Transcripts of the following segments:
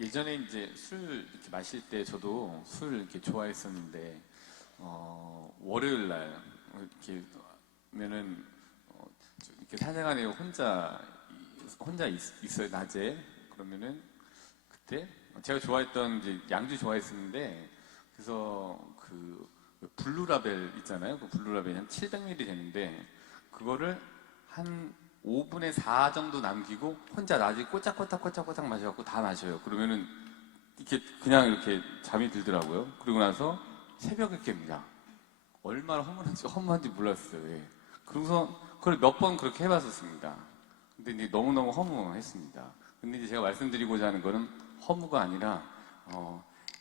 예전에 이제 술 이렇게 마실 때 저도 술 이렇게 좋아했었는데, 월요일 날 이렇게 면은 이렇게 사냥하는 혼자 있어요, 낮에. 그러면은 그때 제가 좋아했던 이제 양주 좋아했었는데, 그래서 그 블루라벨 있잖아요. 그 블루라벨이 한 700ml 되는데, 그거를 한 5분의 4 정도 남기고 혼자 낮에 꼬짝꼬짝 마셔갖고 다 마셔요. 그러면은 이렇게 그냥 이렇게 잠이 들더라고요. 그리고 나서 새벽에 깹니다. 얼마나 허무한지 몰랐어요. 예. 그래서 그걸 몇 번 그렇게 해봤었습니다. 근데 이제 너무너무 허무했습니다. 근데 이제 제가 말씀드리고자 하는 거는 허무가 아니라,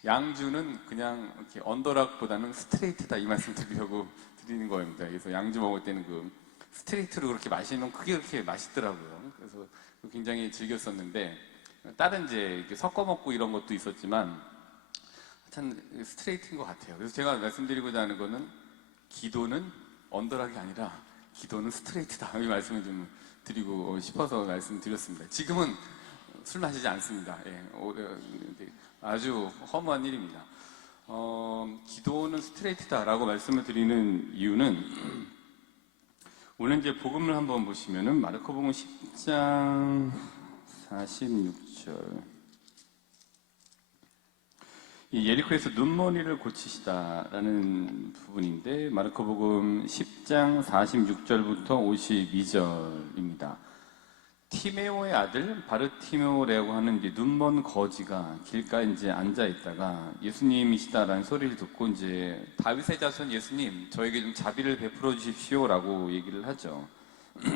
양주는 그냥 이렇게 언더락보다는 스트레이트다, 이 말씀 드리려고 드리는 거입니다. 그래서 양주 먹을 때는 그 스트레이트로 그렇게 마시면 그게 그렇게 맛있더라고요. 그래서 굉장히 즐겼었는데, 다른 이제 이렇게 섞어 먹고 이런 것도 있었지만 참 스트레이트인 것 같아요. 그래서 제가 말씀드리고자 하는 거는 기도는 언더락이 아니라 기도는 스트레이트다, 이 말씀을 좀 드리고 싶어서 말씀드렸습니다. 지금은 술 마시지 않습니다. 예, 아주 허무한 일입니다. 기도는 스트레이트다라고 말씀을 드리는 이유는, 오늘 이제 복음을 한번 보시면은 마르코복음 10장 46절. 이 예리코에서 눈머리를 고치시다라는 부분인데, 마르코복음 10장 46절부터 52절입니다. 티메오의 아들 바르티메오라고 하는 이제 눈먼 거지가 길가에 이제 앉아 있다가 예수님이시다라는 소리를 듣고 이제 다윗의 자손 예수님, 저에게 좀 자비를 베풀어 주십시오라고 얘기를 하죠.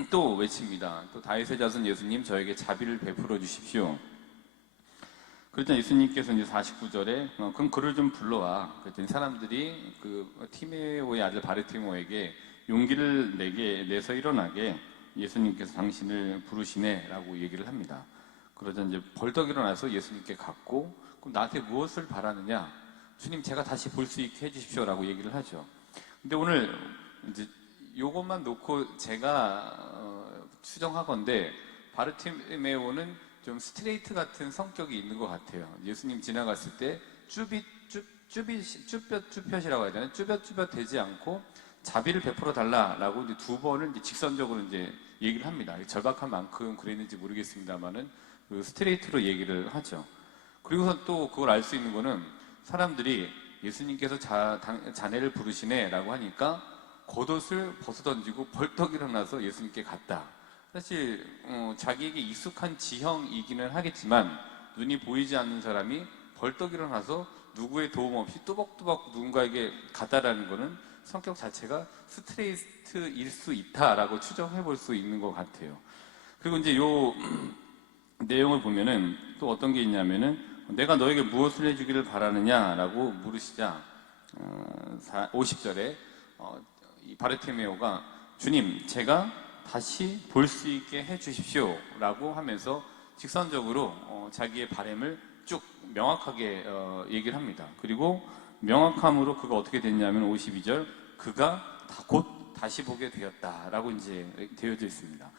또 외칩니다. 또 다윗의 자손 예수님, 저에게 자비를 베풀어 주십시오. 그랬더니 예수님께서 이제 49절에 그럼 그를 좀 불러와. 그랬더니 사람들이 그 티메오의 아들 바르티메오에게 용기를 내서 일어나게 예수님께서 당신을 부르시네 라고 얘기를 합니다. 그러자 이제 벌떡 일어나서 예수님께 갔고, 그럼 나한테 무엇을 바라느냐? 주님, 제가 다시 볼 수 있게 해주십시오 라고 얘기를 하죠. 근데 오늘 이제 요것만 놓고 제가 추정하건대 바르티메오는 좀 스트레이트 같은 성격이 있는 것 같아요. 예수님 지나갔을 때 쭈뼛이라고 해야 되나? 쭈뼛 되지 않고 자비를 베풀어 달라라고 이제 두 번을 이제 직선적으로 이제 얘기를 합니다. 절박한 만큼 그랬는지 모르겠습니다만은 그 스트레이트로 얘기를 하죠. 그리고서 또 그걸 알 수 있는 거는, 사람들이 예수님께서 자네를 부르시네라고 하니까 겉옷을 벗어던지고 벌떡 일어나서 예수님께 갔다. 사실 자기에게 익숙한 지형이기는 하겠지만, 눈이 보이지 않는 사람이 벌떡 일어나서 누구의 도움 없이 뚜벅뚜벅 누군가에게 갔다라는 거는 성격 자체가 스트레이트일 수 있다라고 추정해 볼 수 있는 것 같아요. 그리고 이제 요 내용을 보면은 또 어떤 게 있냐면은, 내가 너에게 무엇을 해주기를 바라느냐라고 물으시자 50절에 이 바르티메오가 주님, 제가 다시 볼 수 있게 해주십시오 라고 하면서 직선적으로 자기의 바람을 쭉 명확하게 얘기를 합니다. 그리고 명확함으로 그가 어떻게 됐냐면 52절, 그가 곧 다시 보게 되었다라고 이제 되어져 있습니다.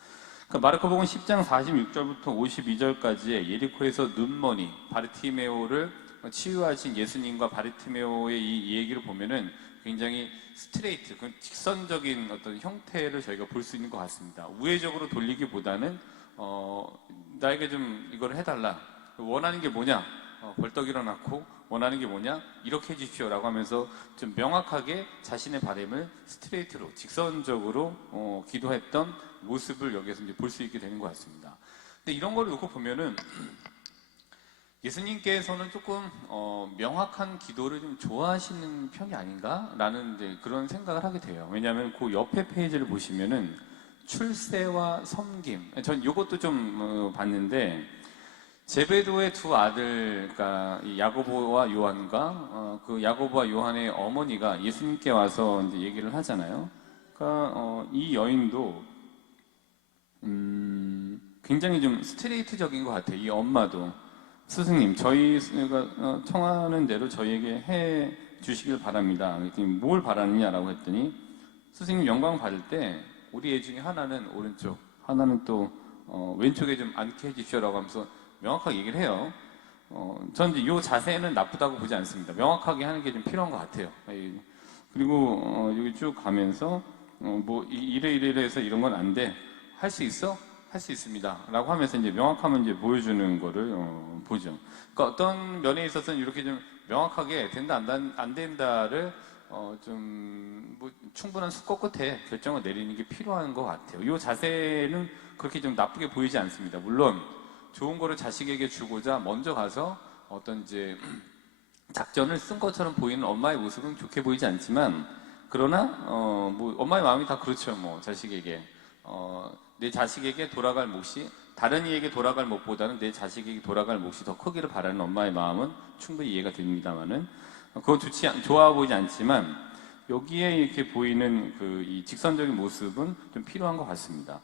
그러니까 마르코복음 10장 46절부터 52절까지의 예리코에서 눈머니 바르티메오를 치유하신 예수님과 바르티메오의 이 얘기를 보면은 굉장히 스트레이트, 직선적인 어떤 형태를 저희가 볼 수 있는 것 같습니다. 우회적으로 돌리기보다는 나에게 좀 이걸 해달라, 원하는 게 뭐냐, 벌떡 일어났고 원하는 게 뭐냐, 이렇게 해주십시오 라고 하면서 좀 명확하게 자신의 바람을 스트레이트로 직선적으로 기도했던 모습을 여기에서 이제 볼 수 있게 되는 것 같습니다. 근데 이런 걸 놓고 보면은 예수님께서는 조금 명확한 기도를 좀 좋아하시는 편이 아닌가라는 이제 그런 생각을 하게 돼요. 왜냐하면 그 옆에 페이지를 보시면은 출세와 섬김, 전 이것도 좀 봤는데, 제베도의 두 아들, 그러니까 야고보와 요한과 그 야고보와 요한의 어머니가 예수님께 와서 이제 얘기를 하잖아요. 그러니까 이 여인도 굉장히 좀 스트레이트적인 것 같아요. 이 엄마도, 스승님, 저희가 청하는 대로 저희에게 해 주시길 바랍니다. 그랬더니 뭘 바라느냐라고 했더니, 스승님 영광 받을 때 우리 애 중에 하나는 오른쪽, 하나는 또 왼쪽에 좀 앉게 해주십시오라고 하면서 명확하게 얘기를 해요. 전 이제 이 자세는 나쁘다고 보지 않습니다. 명확하게 하는 게 좀 필요한 것 같아요. 그리고 여기 쭉 가면서 뭐 이래 해서 이런 건 안 돼. 할 수 있어? 할 수 있습니다. 라고 하면서 이제 명확하면 이제 보여주는 거를 보죠. 그러니까 어떤 면에 있어서는 이렇게 좀 명확하게 된다 안 된다를 뭐 충분한 숙고 끝에 결정을 내리는 게 필요한 것 같아요. 이 자세는 그렇게 좀 나쁘게 보이지 않습니다. 물론 좋은 거를 자식에게 주고자 먼저 가서 어떤 이제 작전을 쓴 것처럼 보이는 엄마의 모습은 좋게 보이지 않지만, 그러나 뭐 엄마의 마음이 다 그렇죠. 뭐 자식에게 내 자식에게 돌아갈 몫이 다른 이에게 돌아갈 몫보다는 내 자식에게 돌아갈 몫이 더 크기를 바라는 엄마의 마음은 충분히 이해가 됩니다만은, 그건 좋아 보이지 않지만 여기에 이렇게 보이는 이 직선적인 모습은 좀 필요한 것 같습니다.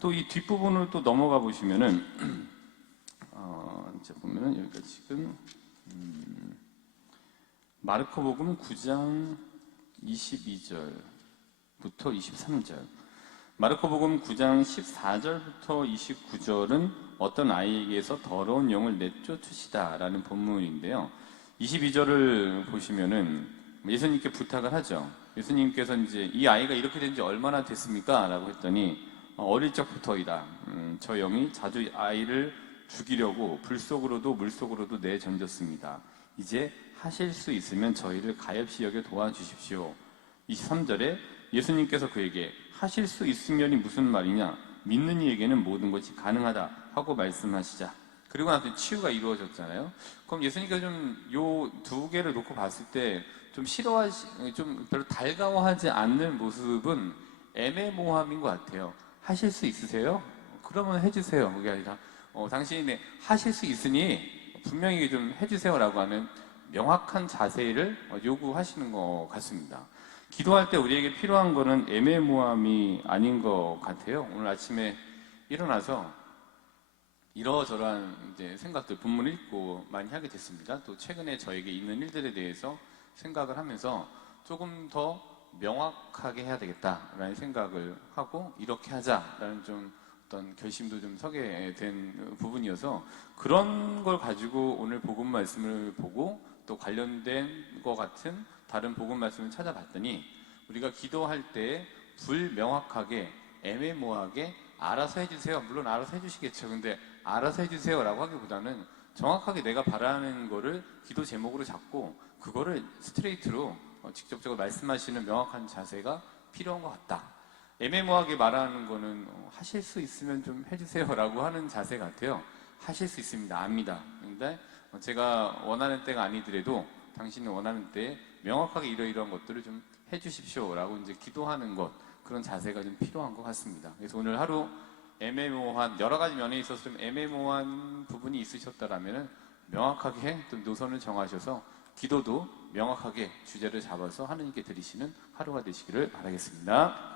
또 이 뒷부분을 또 넘어가 보시면은 이제 보면은 여기가 지금 마르코복음 9장 22절부터 23절. 마르코복음 9장 14절부터 29절은 어떤 아이에게서 더러운 영을 내쫓으시다라는 본문인데요. 22절을 보시면은 예수님께 부탁을 하죠. 예수님께서 이제 이 아이가 이렇게 된 지 얼마나 됐습니까? 라고 했더니 어릴 적부터이다. 저 영이 자주 아이를 죽이려고 불속으로도 물속으로도 내던졌습니다. 이제 하실 수 있으면 저희를 가엾이 여겨 도와주십시오. 23절에 예수님께서 그에게 하실 수 있으면이 무슨 말이냐? 믿는 이에게는 모든 것이 가능하다 하고 말씀하시자. 그리고 나서 치유가 이루어졌잖아요. 그럼 예수님께서 좀 요 두 개를 놓고 봤을 때 좀 좀 별로 달가워하지 않는 모습은 애매모호함인 것 같아요. 하실 수 있으세요? 그러면 해주세요. 그게 아니라 당신이 하실 수 있으니 분명히 좀 해주세요라고 하는 명확한 자세를 요구하시는 것 같습니다. 기도할 때 우리에게 필요한 거는 애매모호함이 아닌 것 같아요. 오늘 아침에 일어나서 이러저러한 이제 생각들, 본문을 읽고 많이 하게 됐습니다. 또 최근에 저에게 있는 일들에 대해서 생각을 하면서 조금 더 명확하게 해야 되겠다라는 생각을 하고 이렇게 하자라는 좀 어떤 결심도 좀 서게 된 부분이어서 그런 걸 가지고 오늘 복음 말씀을 보고 또 관련된 것 같은 다른 복음 말씀을 찾아봤더니 우리가 기도할 때 불명확하게 애매모호하게 알아서 해주세요. 물론 알아서 해주시겠죠. 근데 알아서 해주세요라고 하기보다는 정확하게 내가 바라는 거를 기도 제목으로 잡고 그거를 스트레이트로 직접적으로 말씀하시는 명확한 자세가 필요한 것 같다. 애매모호하게 말하는 거는 하실 수 있으면 좀 해주세요라고 하는 자세 같아요. 하실 수 있습니다. 압니다. 근데 제가 원하는 때가 아니더라도 당신이 원하는 때에 명확하게 이러이러한 것들을 좀 해주십시오라고 이제 기도하는 것, 그런 자세가 좀 필요한 것 같습니다. 그래서 오늘 하루 애매모호한 여러 가지 면에 있어서 좀 애매모호한 부분이 있으셨다라면 명확하게 좀 노선을 정하셔서 기도도 명확하게 주제를 잡아서 하느님께 드리시는 하루가 되시기를 바라겠습니다.